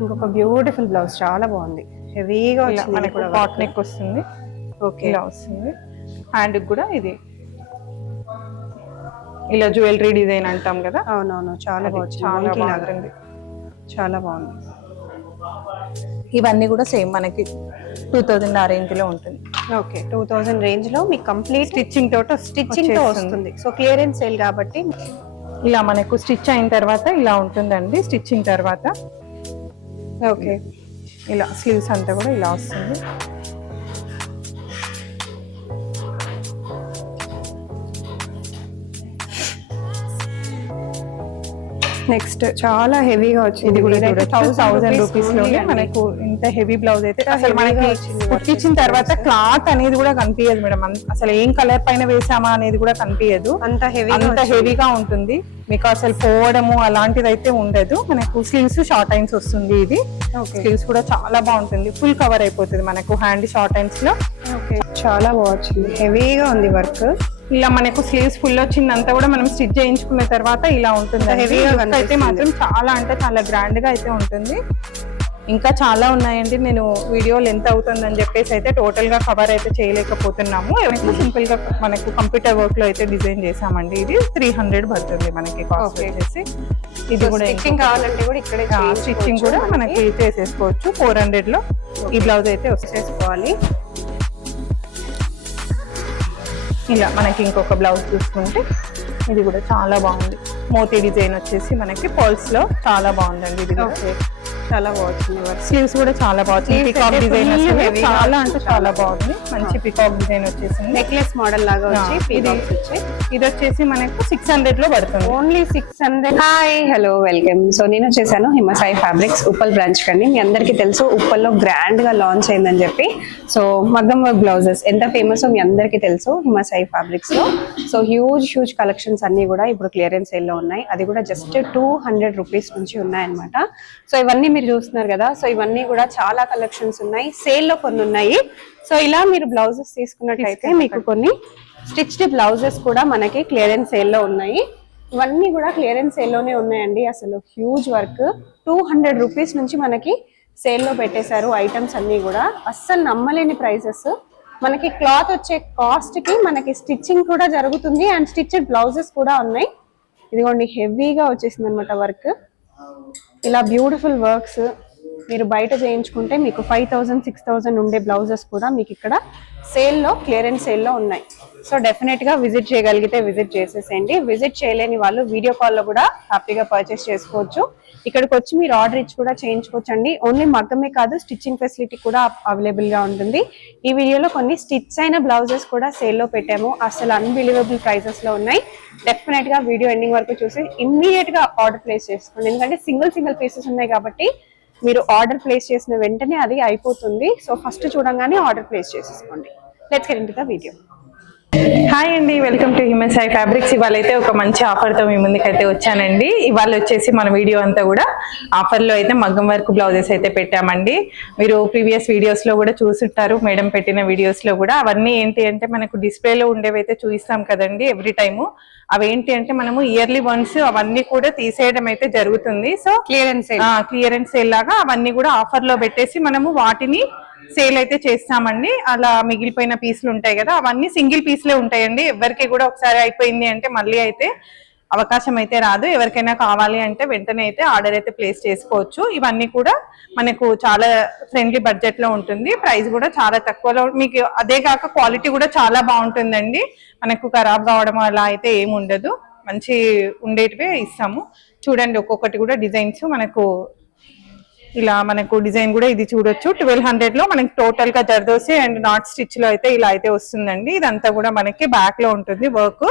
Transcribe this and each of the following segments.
ఇంకొక beautiful blouse చాలా బాగుంది, హెవీగా వచ్చింది. మనకు పాట్ నెక్ వస్తుంది. ఓకే, ఇలా వస్తుంది. హ్యాండ్ కూడా ఇది ఇలా జ్యువెలరీ డిజైన్ అంటాం కదా. అవునవును, చాలా బాగుంది, చాలా బాగుంటుంది. చాలా బాగుంది. ఇవన్నీ కూడా సేమ్ మనకి 2000 ఆ రేంజ్ లో ఉంటుంది. ఓకే, 2000 రేంజ్ లో మీకు కంప్లీట్ స్టిచ్చింగ్ తో వస్తుంది. సో క్లియరెన్స్ సేల్ కాబట్టి ఇలా మనకు స్టిచ్ అయిన తర్వాత ఇలా ఉంటుందండి. స్టిచ్చింగ్ తర్వాత ఓకే, ఇలా స్లీవ్స్ అంతా కూడా ఇలా వస్తుంది. నెక్స్ట్ చాలా హెవీగా వచ్చింది. ఇది కూడా 1000 రూపీస్ లోనే మనకు ఇంత హెవీ బ్లౌజ్ అయితే అసలు మనకి కుట్టించిన తర్వాత క్లాత్ అనేది కూడా కనిపించదు మేడం. అసలు ఏం కలర్ పైన వేసామా అనేది కూడా కనిపించదు. అంత హెవీగా ఉంటుంది. మీకు అసలు పోవడము అలాంటిది అయితే ఉండదు. మనకు స్లీవ్స్ షార్ట్ హ్యాండ్స్ వస్తుంది. ఇది స్లీవ్స్ కూడా చాలా బాగుంటుంది. ఫుల్ కవర్ అయిపోతుంది మనకు హ్యాండ్ షార్ట్ హ్యాండ్స్ లో. చాలా బాగుంది, హెవీగా ఉంది వర్క్. ఇలా మనకు స్లీవ్స్ ఫుల్ వచ్చిందంతా కూడా మనం స్టిచ్ చేయించుకున్న తర్వాత ఇలా ఉంటుంది. హెవీగా అయితే మాత్రం చాలా అంటే చాలా గ్రాండ్ గా అయితే ఉంటుంది. ఇంకా చాలా ఉన్నాయండి. నేను వీడియో లెంత్ అవుతుందని చెప్పేసి అయితే టోటల్ గా కవర్ అయితే చేయలేకపోతున్నాము. సింపుల్ గా మనకు కంప్యూటర్ వర్క్ లో అయితే డిజైన్ చేసామండి. ఇది 300 పడుతుంది మనకి కాస్ట్ వచ్చేసి. ఇది కూడా స్టిచ్చింగ్ కావాలంటే కూడా ఇక్కడ స్టిచ్చింగ్ కూడా మనకి చేసేసుకోవచ్చు. 400 లో ఈ బ్లౌజ్ అయితే వచ్చేసుకోవాలి. ఇలా మనకి ఇంకొక బ్లౌజ్ చూసుకుంటే ఇది కూడా చాలా బాగుంది. మోతీ డిజైన్ వచ్చేసి మనకి పర్ల్స్ లో చాలా బాగుందండి. ఇది చాలా బాగుంది. స్లీవ్స్ కూడా చాలా బాగుంది. పికాక్ డిజైన్ చాలా అంటే చాలా బాగుంది. మంచి పికాక్ డిజైన్ వచ్చేసింది. నెక్లెస్ మోడల్ లాగా వచ్చి ఇది వచ్చేసి మనకు 600 లో పడుతుంది. Only 600. Hi, hello, welcome. So నేను వచ్చేసాను హిమసాయి ఫ్యాబ్రిక్స్ ఉప్పల్ బ్రాంచ్ కండి. మీ అందరికీ తెలుసు ఉప్పల్లో గ్రాండ్ గా లాంచ్ అయిందని చెప్పి. సో మగ్గం వర్క్ బ్లౌజెస్ ఎంత ఫేమస్ మీ అందరికీ తెలుసు హిమసాయి ఫ్యాబ్రిక్స్ లో. సో హ్యూజ్ కలెక్షన్స్ అన్ని కూడా ఇప్పుడు క్లియరెన్స్ సేల్ లో ఉన్నాయి. అది కూడా జస్ట్ 200 రూపీస్ నుంచి ఉన్నాయన్నమాట. సో ఇవన్నీ మీరు చూస్తున్నారు కదా. సో ఇవన్నీ కూడా చాలా కలెక్షన్స్ ఉన్నాయి. సేల్ లో కొన్ని ఉన్నాయి. సో ఇలా మీరు బ్లౌజెస్ తీసుకున్నట్లయితే మీకు కొన్ని స్టిచ్డ్ బ్లౌజెస్ కూడా మనకి క్లియరెన్స్ సేల్ లో ఉన్నాయి. ఇవన్నీ కూడా క్లియరెన్స్ సేల్ లోనే ఉన్నాయండి. అసలు హ్యూజ్ వర్క్ 200 రూపీస్ నుంచి మనకి సేల్ లో పెట్టేశారు. ఐటమ్స్ అన్ని కూడా అస్సలు నమ్మలేని ప్రైసెస్. మనకి క్లాత్ వచ్చే కాస్ట్ కి మనకి స్టిచ్చింగ్ కూడా జరుగుతుంది అండ్ స్టిచ్డ్ బ్లౌజెస్ కూడా ఉన్నాయి. ఇదిగోండి హెవీగా వచ్చేసింది అనమాట వర్క్. ఇలా బ్యూటిఫుల్ వర్క్స్ మీరు బయట చేయించుకుంటే మీకు 5000 6000 ఉండే బ్లౌజెస్ కూడా మీకు ఇక్కడ సేల్లో క్లియరెన్స్ సేల్లో ఉన్నాయి. సో డెఫినెట్ గా విజిట్ చేయగలిగితే విజిట్ చేసేసేయండి. విజిట్ చేయలేని వాళ్ళు వీడియో కాల్లో కూడా హ్యాపీగా పర్చేస్ చేసుకోవచ్చు. ఇక్కడికి వచ్చి మీరు ఆర్డర్ ఇచ్చి కూడా చేయించుకోవచ్చు అండి. ఓన్లీ మగ్గమే కాదు, స్టిచ్చింగ్ ఫెసిలిటీ కూడా అవైలబుల్ గా ఉంటుంది. ఈ వీడియోలో కొన్ని స్టిచ్ అయిన బ్లౌజెస్ కూడా సేల్లో పెట్టాము. అసలు అన్బిలీవబుల్ ప్రైసెస్ లో ఉన్నాయి. డెఫినెట్ గా వీడియో ఎండింగ్ వరకు చూసి ఇమ్మీడియట్ గా ఆర్డర్ ప్లేస్ చేసుకోండి. ఎందుకంటే సింగిల్ పీసెస్ ఉన్నాయి కాబట్టి మీరు ఆర్డర్ ప్లేస్ చేసిన వెంటనే అది అయిపోతుంది. సో ఫస్ట్ చూడంగానే ఆర్డర్ ప్లేస్ చేసేసుకోండి. Let's get into the video. Hi అండి, వెల్కమ్ టు హిమసాయి ఫ్యాబ్రిక్స్. ఇవాళ అయితే ఒక మంచి ఆఫర్తో మీ ముందుకైతే వచ్చానండి. ఇవాళ వచ్చేసి మన వీడియో అంతా కూడా ఆఫర్లో అయితే మగ్గం వర్క్ బ్లౌజెస్ అయితే పెట్టామండి. మీరు ప్రీవియస్ వీడియోస్లో కూడా చూసుంటారు, మేడం పెట్టిన వీడియోస్లో కూడా. అవన్నీ ఏంటి అంటే మనకు డిస్ప్లేలో ఉండేవైతే చూపిస్తాం కదండి ఎవ్రీ టైము. అవేంటి అంటే మనము ఇయర్లీ వన్స్ అవన్నీ కూడా తీసేయడం అయితే జరుగుతుంది. సో క్లియరెన్స్ సేల్ లాగా అవన్నీ కూడా ఆఫర్లో పెట్టేసి మనము వాటిని సేల్ అయితే చేస్తామండి. అలా మిగిలిపోయిన పీసులు ఉంటాయి కదా, అవన్నీ సింగిల్ పీస్లే ఉంటాయండి. ఎవరికి కూడా ఒకసారి అయిపోయింది అంటే మళ్ళీ అయితే అవకాశం అయితే రాదు. ఎవరికైనా కావాలి అంటే వెంటనే అయితే ఆర్డర్ అయితే ప్లేస్ చేసుకోవచ్చు. ఇవన్నీ కూడా మనకు చాలా ఫ్రెండ్లీ బడ్జెట్ లో ఉంటుంది. ప్రైస్ కూడా చాలా తక్కువలో మీకు. అదే కాక క్వాలిటీ కూడా చాలా బాగుంటుందండి. మనకు ఖరాబ్ కావడం అలా అయితే ఏమి ఉండదు. మంచి ఉండేటివే ఇస్తాము. చూడండి ఒక్కొక్కటి కూడా డిజైన్స్ మనకు ఇలా మనకు డిజైన్ కూడా ఇది చూడొచ్చు. 1200 లో మనకి టోటల్ గా జర్దోసి అండ్ నాట్ స్టిచ్ లో అయితే ఇలా అయితే వస్తుందండి. ఇదంతా కూడా మనకి బ్యాక్ లో ఉంటుంది వర్క్.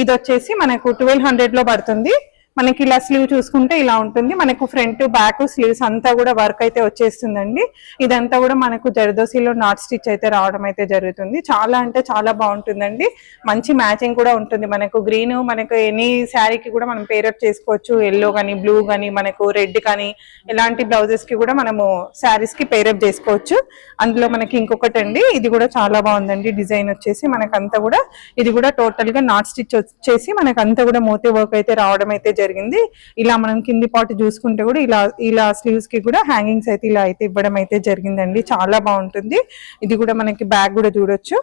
ఇది వచ్చేసి మనకు 1200 లో పడుతుంది. మనకి ఇలా స్లీవ్ చూసుకుంటే ఇలా ఉంటుంది. మనకు ఫ్రంట్ బ్యాక్ స్లీవ్స్ అంతా కూడా వర్క్ అయితే వచ్చేస్తుందండి. ఇదంతా కూడా మనకు జర్దోసిలో నాట్ స్టిచ్ అయితే రావడం అయితే జరుగుతుంది. చాలా అంటే చాలా బాగుంటుందండి. మంచి మ్యాచింగ్ కూడా ఉంటుంది. మనకు గ్రీన్ మనకు ఎనీ శారీకి కూడా మనం పేరప్ చేసుకోవచ్చు. ఎల్లో కానీ బ్లూ కానీ మనకు రెడ్ కానీ ఇలాంటి బ్లౌజెస్ కి కూడా మనము శారీస్ కి పేరప్ చేసుకోవచ్చు. అందులో మనకి ఇంకొకటి అండి, ఇది కూడా చాలా బాగుందండి. డిజైన్ వచ్చేసి మనకంతా కూడా ఇది కూడా టోటల్ గా నాట్ స్టిచ్ వచ్చేసి మనకంతా కూడా మోతీ వర్క్ అయితే రావడం అయితే జరిగింది. ఇలా మనం కింది పార్ట్ చూసుకుంటే కూడా ఇలా ఇలా స్లీవ్స్ కి కూడా హ్యాంగింగ్స్ అయితే ఇలా అయితే ఇవ్వడం అయితే జరిగిందండి. చాలా బాగుంటుంది. ఇది కూడా మనకి బ్యాక్ కూడా చూడొచ్చు.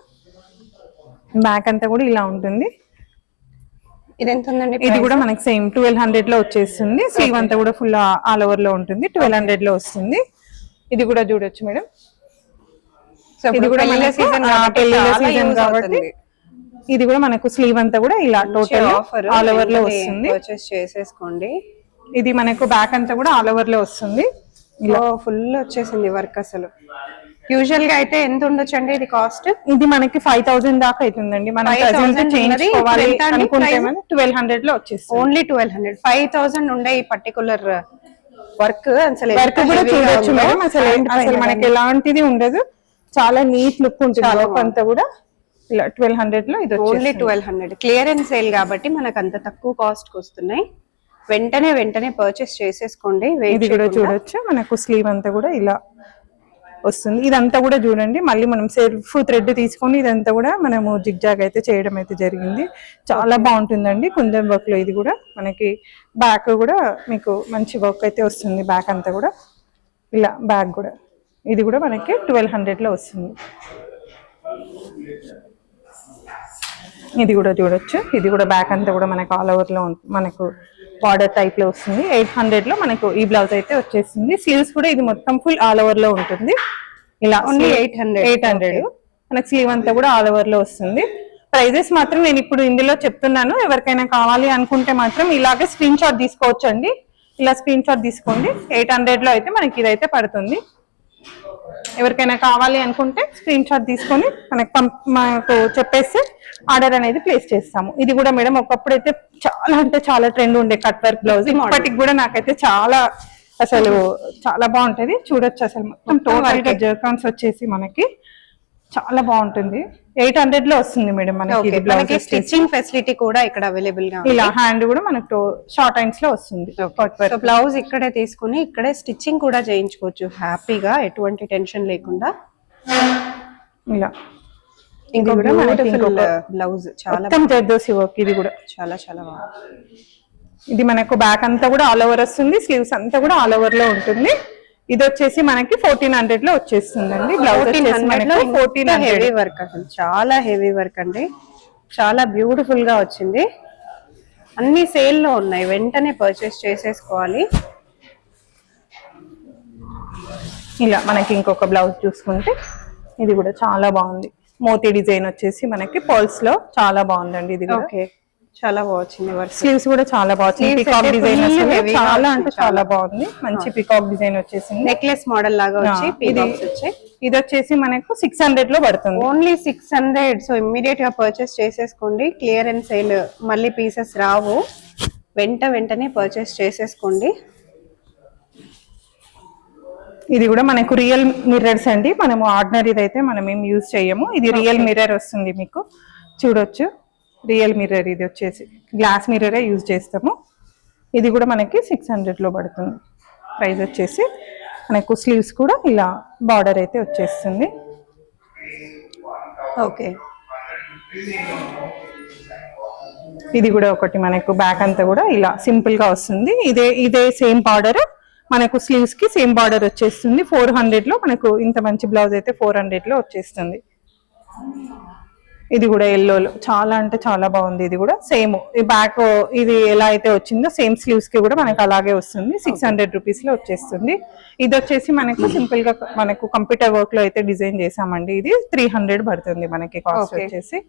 బ్యాక్ అంతా కూడా ఇలా ఉంటుంది. ఇది ఎంత ఉందండి? ఇది కూడా మనకి సేమ్ 1200 లో వచ్చేస్తుంది. స్లీవ్ అంతా కూడా ఫుల్ ఆల్ ఓవర్ లో ఉంటుంది. 1200 లో వస్తుంది. ఇది కూడా చూడొచ్చు మేడం. ఇది కూడా పెళ్లి సీజన్ కాబట్టి ఇది కూడా మనకు స్లీవ్ అంతా కూడా ఇలా టోటల్ ఆల్ ఓవర్ లో వస్తుంది. పర్చేస్ చేసేసుకోండి. ఇది మనకు బ్యాక్ అంతా కూడా ఆల్ ఓవర్ లో వస్తుంది. ఇలా ఫుల్ వచ్చేసింది వర్క్. అసలు యూజువల్ గా అయితే ఎంత ఉండొచ్చు అండి ఇది కాస్ట్? ఇది మనకి 5000 దాకా అవుతుందండి. మనం ప్రెజెంట్ చేయించుకోవాలి అనుకుంటే 1200 లో వచ్చేస్తుంది. ఓన్లీ 1200. 5000 ఉండే ఈ పర్టికులర్ వర్క్ అసలు వర్క్ కూడా చూడొచ్చు మేడం. అసలు మనకి ఎలాంటిది ఉండదు. చాలా నీట్ లుక్ ఉంటుంది వర్క్ అంతా కూడా. ఇలా 1200 లో ఇది ఓన్లీ 1200. క్లియరెన్స్ సేల్ కాబట్టి మనకు అంత తక్కువ కాస్ట్ కి వస్తున్నాయి. వెంటనే పర్చేస్ చేసేసుకోండి. ఇది కూడా చూడొచ్చు. మనకు స్లీవ్ అంతా కూడా ఇలా వస్తుంది. ఇదంతా కూడా చూడండి, మళ్ళీ మనం సెల్ఫ్ థ్రెడ్ తీసుకొని ఇదంతా కూడా మనము జిగ్జాగ్ అయితే చేయడం అయితే జరిగింది. చాలా బాగుంటుందండి కుందన్ వర్క్ లో. ఇది కూడా మనకి బ్యాక్ కూడా మీకు మంచి వర్క్ అయితే వస్తుంది. బ్యాక్ అంతా కూడా ఇలా బ్యాక్ కూడా ఇది కూడా మనకి 1200 లో వస్తుంది. ఇది కూడా చూడొచ్చు. ఇది కూడా బ్యాక్ అంతా కూడా మనకు ఆల్ ఓవర్ లో మనకు బార్డర్ టైప్ లో వస్తుంది. 800 లో మనకు ఈ బ్లౌజ్ అయితే వచ్చేసింది. స్లీవ్స్ కూడా ఇది మొత్తం ఫుల్ ఆల్ ఓవర్ లో ఉంటుంది. ఇలా 800 మనకు స్లీవ్ అంతా కూడా ఆల్ ఓవర్ లో వస్తుంది. ప్రైజెస్ మాత్రం నేను ఇప్పుడు ఇందులో చెప్తున్నాను. ఎవరికైనా కావాలి అనుకుంటే మాత్రం ఇలాగే స్క్రీన్ షాట్ తీసుకోవచ్చు అండి. ఇలా స్క్రీన్ షాట్ తీసుకోండి. 800 లో అయితే మనకి ఇదైతే పడుతుంది. ఎవరికైనా కావాలి అనుకుంటే స్క్రీన్ షాట్ తీసుకొని మనకు చెప్పేస్తే ఆర్డర్ అనేది ప్లేస్ చేస్తాము. ఇది కూడా మేడం ఒకప్పుడు అయితే చాలా అంటే చాలా ట్రెండ్ ఉండే కట్ వర్క్ బ్లౌజ్. ఇప్పటికి కూడా నాకైతే చాలా అసలు చాలా బాగుంటది. చూడొచ్చు అసలు మొత్తం టోటల్ గా జర్కాన్స్ వచ్చేసి మనకి చాలా బాగుంటుంది. 800 లో వస్తుంది మేడం మనకి. స్టిచ్చింగ్ ఫెసిలిటీ కూడా ఇక్కడ అవైలబుల్ గా ఇలా హ్యాండ్ కూడా మనకు షార్ట్ హ్యాండ్స్ లో వస్తుంది. బ్లౌజ్ ఇక్కడే తీసుకుని ఇక్కడే స్టిచ్చింగ్ కూడా చేయించుకోవచ్చు హ్యాపీగా, ఎటువంటి టెన్షన్ లేకుండా. ఇలా ఇది కూడా బ్లౌజ్ చాలా జర్దోసి వర్క్. ఇది కూడా చాలా బాగుంది. ఇది మనకు బ్యాక్ అంతా కూడా ఆల్ ఓవర్ వస్తుంది. స్లీవ్స్ అంతా కూడా ఆల్ ఓవర్ లో ఉంటుంది. ఇది వచ్చేసి మనకి 1400 లో వచ్చేస్తుందండి. బ్లౌజ్ 1400 హెవీ వర్క్, అసలు చాలా హెవీ వర్క్ అండి. చాలా బ్యూటిఫుల్ గా వచ్చింది. అన్ని సేల్ లో ఉన్నాయి, వెంటనే పర్చేస్ చేసేసుకోవాలి. ఇలా మనకి ఇంకొక బ్లౌజ్ చూసుకుంటే ఇది కూడా చాలా బాగుంది. మోతీ డిజైన్ వచ్చేసి మనకి పర్ల్స్ లో చాలా బాగుందండి. ఇది ఓకే, చాలా బాగుంది వర్క్. స్లీవ్స్ కూడా చాలా బాగుంది. పికాక్ డిజైన్ చాలా అంటే చాలా బాగుంది. మంచి పికాక్ డిజైన్ వచ్చేసింది. నెక్లెస్ మోడల్ లాగా వచ్చి ఇది వచ్చేసి మనకు 600 లో పడుతుంది. ఓన్లీ 600. సో ఇమ్మీడియట్ గా పర్చేస్ చేసేసుకోండి. క్లియరెన్స్ సేల్, మళ్ళీ పీసెస్ రావు. వెంటనే పర్చేస్ చేసేసుకోండి. ఇది కూడా మనకు రియల్ మిర్రర్స్ అండి. మనము ఆర్డినరీది అయితే మనం ఏం యూజ్ చేయము. ఇది రియల్ మిర్రర్ వస్తుంది. మీకు చూడొచ్చు, రియల్ మిర్రర్. ఇది వచ్చేసి గ్లాస్ మిర్రరే యూజ్ చేస్తాము. ఇది కూడా మనకి 600 లో పడుతుంది. ప్రైస్ వచ్చేసి మనకు స్లీవ్స్ కూడా ఇలా బార్డర్ అయితే వచ్చేస్తుంది. ఓకే, ఇది కూడా ఒకటి మనకు బ్యాక్ అంతా కూడా ఇలా సింపుల్ గా వస్తుంది. ఇదే సేమ్ బార్డర్ మనకు స్లీవ్స్ కి సేమ్ బార్డర్ వచ్చేస్తుంది. 400 లో మనకు ఇంత మంచి బ్లౌజ్ అయితే 400 లో వచ్చేస్తుంది. ఇది కూడా ఎల్లోలో చాలా అంటే చాలా బాగుంది. ఇది కూడా సేమ్ ఈ బ్యాక్ ఇది ఎలా అయితే వచ్చిందో సేమ్ స్లీవ్స్ కి కూడా మనకు అలాగే వస్తుంది. 600 రూపీస్ లో వచ్చేస్తుంది. ఇది వచ్చేసి మనకు సింపుల్ గా మనకు కంప్యూటర్ వర్క్ లో అయితే డిజైన్ చేసామండి. ఇది 300 పడుతుంది మనకి కాస్ట్ వచ్చేసి.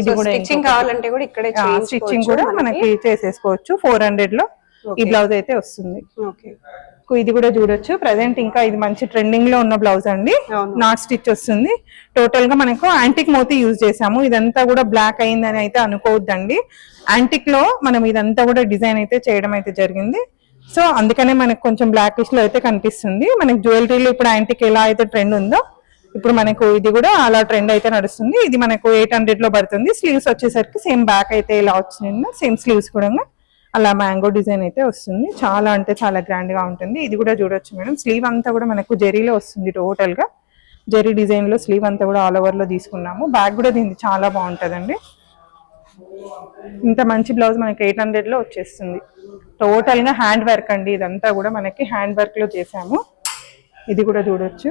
ఇది కూడా స్టిచ్చింగ్ కావాలంటే కూడా ఇక్కడే స్టిచ్చింగ్ కూడా మనకి చేసేసుకోవచ్చు. 400 లో ఈ బ్లౌజ్ అయితే వస్తుంది. ఓకే, ఇది కూడా చూడొచ్చు. ప్రెసెంట్ ఇంకా ఇది మంచి ట్రెండింగ్ లో ఉన్న బ్లౌజ్ అండి. నాట్ స్టిచ్ వస్తుంది. టోటల్ గా మనకు యాంటిక్ మోతీ యూజ్ చేసాము. ఇదంతా కూడా బ్లాక్ అయిందని అయితే అనుకోవద్దండి. యాంటిక్ లో మనం ఇదంతా కూడా డిజైన్ అయితే చేయడం అయితే జరిగింది. సో అందుకనే మనకు కొంచెం బ్లాకిష్ లో అయితే కనిపిస్తుంది. మనకి జ్యువెలరీలో ఇప్పుడు యాంటిక్ ఎలా అయితే ట్రెండ్ ఉందో ఇప్పుడు మనకు ఇది కూడా అలా ట్రెండ్ అయితే నడుస్తుంది. ఇది మనకు 800 లో పడుతుంది. స్లీవ్స్ వచ్చేసరికి సేమ్ బ్యాక్ అయితే ఇలా వచ్చింది. సేమ్ స్లీవ్స్ కూడా అలా మ్యాంగో డిజైన్ అయితే వస్తుంది. చాలా అంటే చాలా గ్రాండ్ గా ఉంటుంది. ఇది కూడా చూడొచ్చు మేడం. స్లీవ్ అంతా కూడా మనకు జెరీలో వస్తుంది. టోటల్ గా జెరీ డిజైన్ లో స్లీవ్ అంతా కూడా ఆల్ ఓవర్ లో తీసుకున్నాము. బ్యాక్ కూడా దీనికి చాలా బాగుంటదండి. ఇంత మంచి బ్లౌజ్ మనకి 800 లో వచ్చేస్తుంది. టోటల్ గా హ్యాండ్ వర్క్ అండి, ఇదంతా కూడా మనకి హ్యాండ్ వర్క్ లో చేసాము. ఇది కూడా చూడొచ్చు,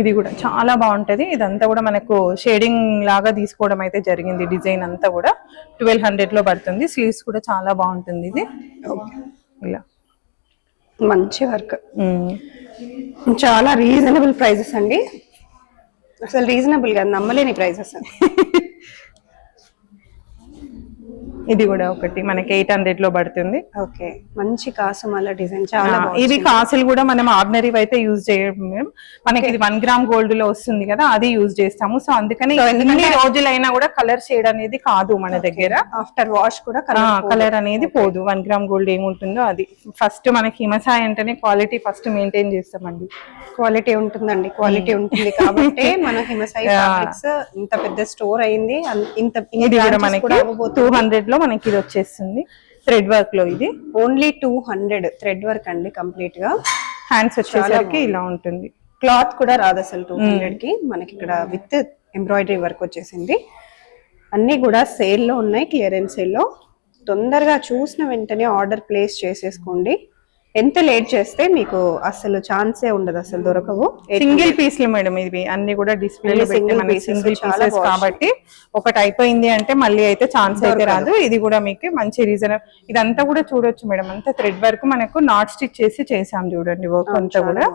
ఇది కూడా చాలా బాగుంటది. ఇదంతా కూడా మనకు షేడింగ్ లాగా తీసుకోవడం అయితే జరిగింది. డిజైన్ అంతా కూడా 1200 లో పడుతుంది. స్లీవ్స్ కూడా చాలా బాగుంటుంది. ఇది ఇలా మంచి వర్క్, చాలా రీజనబుల్ ప్రైజెస్ అండి. అసలు రీజనబుల్ గా నమ్మలేని ప్రైజెస్. ఇది కూడా ఒకటి మనకి 800 లో పడుతుంది. ఓకే, మంచి కాసుమాల డిజైన్ చాలా ఇవి కాసులు కూడా మనం ఆర్డినరీ అయితే యూజ్ చేయము. మనకి ఇది 1 గ్రామ్ గోల్డ్ లో వస్తుంది కదా, అది యూజ్ చేస్తాము. సో అందుకని ఎన్ని రోజులైనా కూడా కలర్ షేడ్ అనేది కాదు మన దగ్గర. ఆఫ్టర్ వాష్ కూడా కలర్ అనేది పోదు. 1 గ్రామ్ గోల్డ్ ఏముంటుందో అది. ఫస్ట్ మనకి హిమసాయ్ అంటేనే క్వాలిటీ ఫస్ట్ మెయింటైన్ చేస్తామండి. క్వాలిటీ ఉంటుందండి, క్వాలిటీ ఉంటుంది కాబట్టి మన హిమసాయ్ ఫ్యాబ్రిక్స్ ఇంత పెద్ద స్టోర్ అయింది. ఇది కూడా మనకి 200 లో మనకి ఇది వచ్చేస్తుంది. థ్రెడ్ వర్క్ లో ఇది ఓన్లీ 200 థ్రెడ్ వర్క్ అండి. కంప్లీట్ గా హ్యాండ్స్ వచ్చేసరికి ఇలా ఉంటుంది. క్లాత్ కూడా రాదు అసలు 200 కి. మనకి ఇక్కడ విత్ ఎంబ్రాయిడరీ వర్క్ వచ్చేసింది. అన్ని కూడా సేల్ లో ఉన్నాయి, క్లియరెన్స్ సేల్ లో. తొందరగా చూసిన వెంటనే ఆర్డర్ ప్లేస్ చేసేసుకోండి. ఎంత లేట్ చేస్తే మీకు అసలు ఛాన్సే ఉండదు, అసలు దొరకవు. సింగిల్ పీస్లు మేడం ఇవి అన్ని కూడా డిస్ప్లేలో పెట్టి మనకి సింగిల్ పీసెస్ కాబట్టి ఒకటి అయిపోయింది అంటే మళ్ళీ అయితే ఛాన్స్ అయితే రాదు. ఇది కూడా మీకు మంచి రీజన్. ఇదంతా కూడా చూడొచ్చు మేడం, అంతా థ్రెడ్ వర్క్ మనకు నాట్ స్టిచ్ చేసి చేసాం చూడండి వర్క్ అంతా కూడా.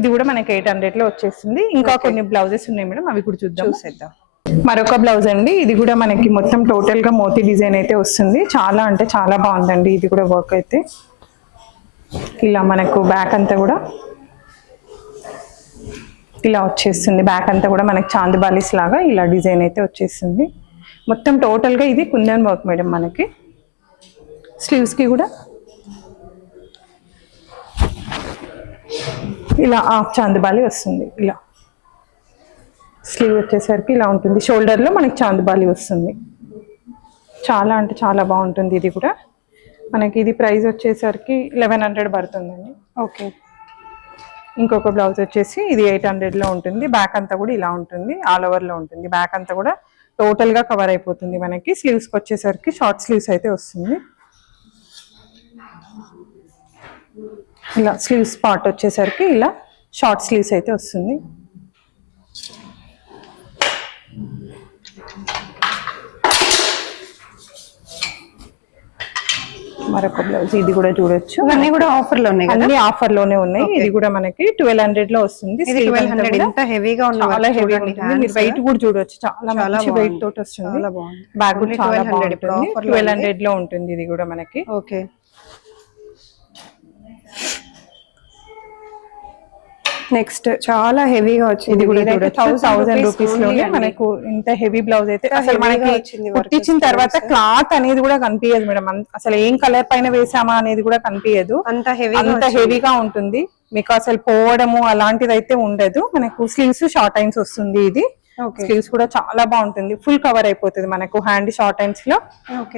ఇది కూడా మనకి 800 లో వచ్చేస్తుంది. ఇంకా కొన్ని బ్లౌజెస్ ఉన్నాయి మేడం, అవి కూడా చూద్దాం. మరొక బ్లౌజ్ అండి, ఇది కూడా మనకి మొత్తం టోటల్ గా మోతీ డిజైన్ అయితే వస్తుంది. చాలా అంటే చాలా బాగుందండి. ఇది కూడా వర్క్ అయితే ఇలా మనకు బ్యాక్ అంతా కూడా ఇలా వచ్చేస్తుంది. బ్యాక్ అంతా కూడా మనకి చాందిబాలీస్ లాగా ఇలా డిజైన్ అయితే వచ్చేస్తుంది. మొత్తం టోటల్ గా ఇది కుందన్ వర్క్ మేడం. మనకి స్లీవ్స్ కి కూడా ఇలా హాఫ్ చాందిబాలి వస్తుంది. ఇలా స్లీవ్ వచ్చేసరికి ఇలా ఉంటుంది. షోల్డర్ లో మనకి చాందిబాలి వస్తుంది. చాలా అంటే చాలా బాగుంటుంది. ఇది కూడా మనకి ఇది ప్రైస్ వచ్చేసరికి 1100 పడుతుందండి. ఓకే, ఇంకొక బ్లౌజ్ వచ్చేసి ఇది 800 లో ఉంటుంది. బ్యాక్ అంతా కూడా ఇలా ఉంటుంది, ఆల్ ఓవర్ లో ఉంటుంది. బ్యాక్ అంతా కూడా టోటల్ గా కవర్ అయిపోతుంది. మనకి స్లీవ్స్ కి వచ్చేసరికి షార్ట్ స్లీవ్స్ అయితే వస్తుంది. ఇలా స్లీవ్స్ పార్ట్ వచ్చేసరికి ఇలా షార్ట్ స్లీవ్స్ అయితే వస్తుంది. మరొక బ్లౌజ్ ఇది కూడా చూడొచ్చు. అన్ని కూడా ఆఫర్ లో ఉన్నాయి, అన్ని ఆఫర్ లోనే ఉన్నాయి. ఇది కూడా మనకి 1200 లో వస్తుంది. ఎంత హెవీగా ఉన్న చాలా హెవీ ఉంటుంది. మీరు వెయిట్ కూడా చూడొచ్చు, చాలా మంచి వెయిట్ తోటి వస్తుంది. బ్యాగ్ కూడా చాలా బాగుంటుంది. 1200 లో ఉంటుంది. ఇది కూడా మనకి ఓకే. నెక్స్ట్ చాలా హెవీగా వచ్చింది. ఇది కూడా 1000 రూపీస్ లోనే మనకు ఇంత హెవీ బ్లౌజ్ అయితే అసలు మనకి కుట్టించిన తర్వాత క్లాత్ అనేది కూడా కనిపించదు మేడం. అసలు ఏం కలర్ పైన వేసామా అనేది కూడా కనిపించదు, అంత హెవీగా ఉంటుంది. మీకు అసలు పోవడము అలాంటిది అయితే ఉండదు. మనకు స్లీవ్స్ షార్ట్ హ్యాండ్స్ వస్తుంది. ఇది స్లీవ్స్ కూడా చాలా బాగుంటుంది. ఫుల్ కవర్ అయిపోతుంది మనకు. హ్యాండ్ షార్ట్ హ్యాండ్స్ లో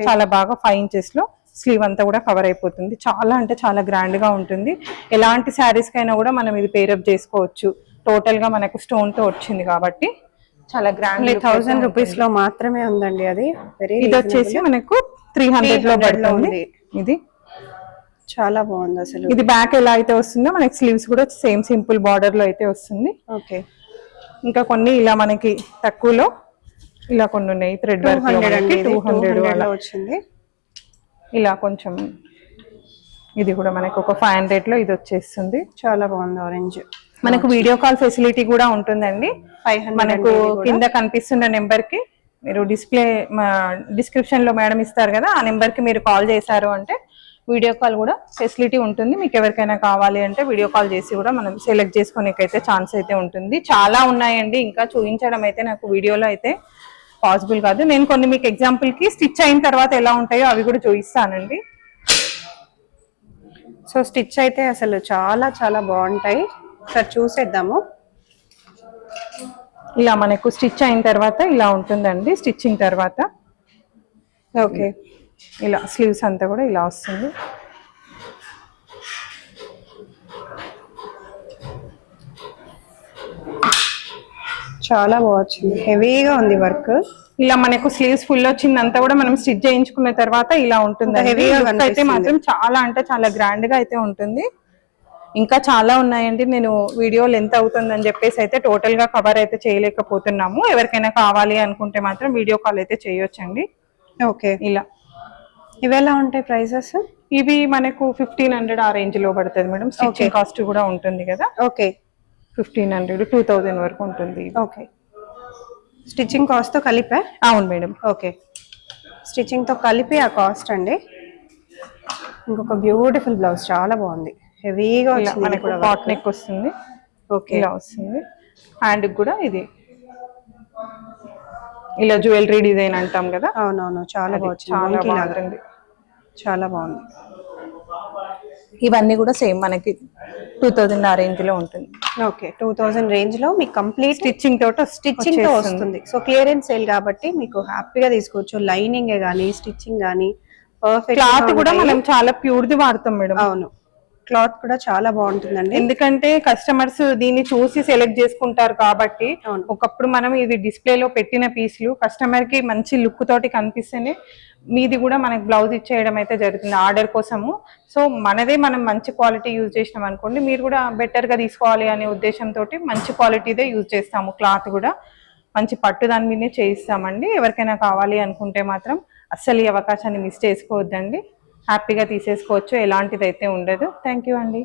చాలా బాగా 5 ఇంచెస్ లో స్లీవ్ అంతా కూడా కవర్ అయిపోతుంది. చాలా అంటే చాలా గ్రాండ్ గా ఉంటుంది. ఎలాంటి శారీస్ కైనా కూడా మనం ఇది పేరప్ చేసుకోవచ్చు. టోటల్ గా మనకు స్టోన్ తో వచ్చింది కాబట్టి చాలా గ్రాండ్. 1000 రూపీస్ లో మాత్రమే ఉందండి. అది ఇది వచ్చేసి మనకు 300 లో పడుతుంది. ఇది చాలా బాగుంది అసలు. ఇది బ్యాక్ ఎలా అయితే వస్తుందో మనకి స్లీవ్స్ కూడా సేమ్ సింపుల్ బార్డర్ లో అయితే వస్తుంది. ఓకే, ఇంకా కొన్ని ఇలా మనకి తక్కువలో ఇలా కొన్ని ఉన్నాయి. థ్రెడ్ వర్క్ 200 వచ్చింది. ఇలా కొంచెం ఇది కూడా మనకు ఒక 500 లో ఇది వచ్చేస్తుంది. చాలా బాగుంది ఆరెంజ్. మనకు వీడియో కాల్ ఫెసిలిటీ కూడా ఉంటుందండి. మనకు కింద కనిపిస్తున్న నెంబర్ కి మీరు డిస్క్రిప్షన్ లో మేడం ఇస్తారు కదా, ఆ నెంబర్ కి మీరు కాల్ చేశారు అంటే వీడియో కాల్ కూడా ఫెసిలిటీ ఉంటుంది. మీకు ఎవరికైనా కావాలి అంటే వీడియో కాల్ చేసి కూడా మనం సెలెక్ట్ చేసుకోనికైతే ఛాన్స్ అయితే ఉంటుంది. చాలా ఉన్నాయండి, ఇంకా చూపించడం అయితే నాకు వీడియోలో అయితే పాసిబుల్ కాదు. నేను కొన్ని మీకు ఎగ్జాంపుల్ కి స్టిచ్ అయిన తర్వాత ఎలా ఉంటాయో అవి కూడా చూపిస్తానండి. సో స్టిచ్ అయితే అసలు చాలా చాలా బాగుంటాయి. సార్ చూసేద్దాము. ఇలా మనకు స్టిచ్ అయిన తర్వాత ఇలా ఉంటుందండి. స్టిచ్చింగ్ తర్వాత ఓకే, ఇలా స్లీవ్స్ అంతా కూడా ఇలా వస్తుంది. చాలా బాగుంది, హెవీగా ఉంది వర్క్. ఇలా మనకు స్లీవ్స్ ఫుల్ వచ్చిందంతా కూడా మనం స్టిచ్ చేయించుకున్న తర్వాత ఇలా ఉంటుంది. ఇంకా heavy గా అయితే కనిపిస్తుంది. మాత్రం చాలా అంటే చాలా గ్రాండ్ గా అయితే ఉంటుంది. ఇంకా చాలా ఉన్నాయండి. నేను వీడియో లెంత్ అవుతుందని చెప్పేసి అయితే టోటల్ గా కవర్ అయితే చేయలేకపోతున్నాము. ఎవరికైనా కావాలి అనుకుంటే మాత్రం వీడియో కాల్ అయితే చేయొచ్చండి. ఓకే, ఇలా ఇవి ఎలా ఉంటాయి ప్రైసెస్? ఇవి మనకు 1500 ఆ రేంజ్ లో పడుతుంది మేడం. స్టిచ్చింగ్ కాస్ట్ కూడా ఉంటుంది కదా, ఓకే 1500 2000 వరకు ఉంటుంది. ఓకే, స్టిచ్చింగ్ కాస్ట్తో కలిపే? అవును మేడం. ఓకే, స్టిచ్చింగ్తో కలిపి ఆ కాస్ట్ అండి. ఇంకొక బ్యూటిఫుల్ బ్లౌజ్ చాలా బాగుంది, హెవీగా ఇలా వచ్చింది మనకు కూడా. కాట్ నెక్ వస్తుంది. ఓకే, ఇలా వస్తుంది. హ్యాండ్ కూడా ఇది ఇలా జ్యువెలరీ డిజైన్ అంటాం కదా, అవునవును చాలా అది బాగుంది, చాలా monkey లాగా. బాగుంటుంది. చాలా బాగుంది. ఇవన్నీ కూడా సేమ్ మనకి 2000 ఆ రేంజ్ లో ఉంటుంది. ఓకే, 2000 రేంజ్ లో మీకు కంప్లీట్ స్టిచ్చింగ్ తోట స్టిచ్చింగ్ తో వస్తుంది. సో క్లియరెన్స్ సేల్ కాబట్టి మీకు హ్యాపీగా తీసుకోవచ్చు. లైనింగ్ కానీ స్టిచ్చింగ్ కానీ పర్ఫెక్ట్. క్లాత్ కూడా మనం చాలా ప్యూర్ ది వాడతాం మేడం. అవును, క్లాత్ కూడా చాలా బాగుంటుందండి. ఎందుకంటే కస్టమర్స్ దీన్ని చూసి సెలెక్ట్ చేసుకుంటారు కాబట్టి. అవును. ఒకప్పుడు మనం ఇది డిస్ప్లేలో పెట్టిన పీసులు కస్టమర్ కి మంచి లుక్ తోటి కనిపిస్తేనే మీది కూడా మనకి బ్లౌజ్ ఇచ్చేయడం అయితే జరుగుతుంది ఆర్డర్ కోసము. సో మనదే మనం మంచి క్వాలిటీ యూజ్ చేసినాం అనుకోండి, మీరు కూడా బెటర్ గా తీసుకోవాలి అనే ఉద్దేశంతో మంచి క్వాలిటీదే యూజ్ చేస్తాము. క్లాత్ కూడా మంచి పట్టు దాని మీదనే చేయిస్తామండి. ఎవరికైనా కావాలి అనుకుంటే మాత్రం అస్సలు ఈ అవకాశాన్ని మిస్ చేసుకోవద్దండి. హ్యాపీగా తీసేసుకోవచ్చు, ఎలాంటిది అయితే ఉండదు. థ్యాంక్ యూ అండి.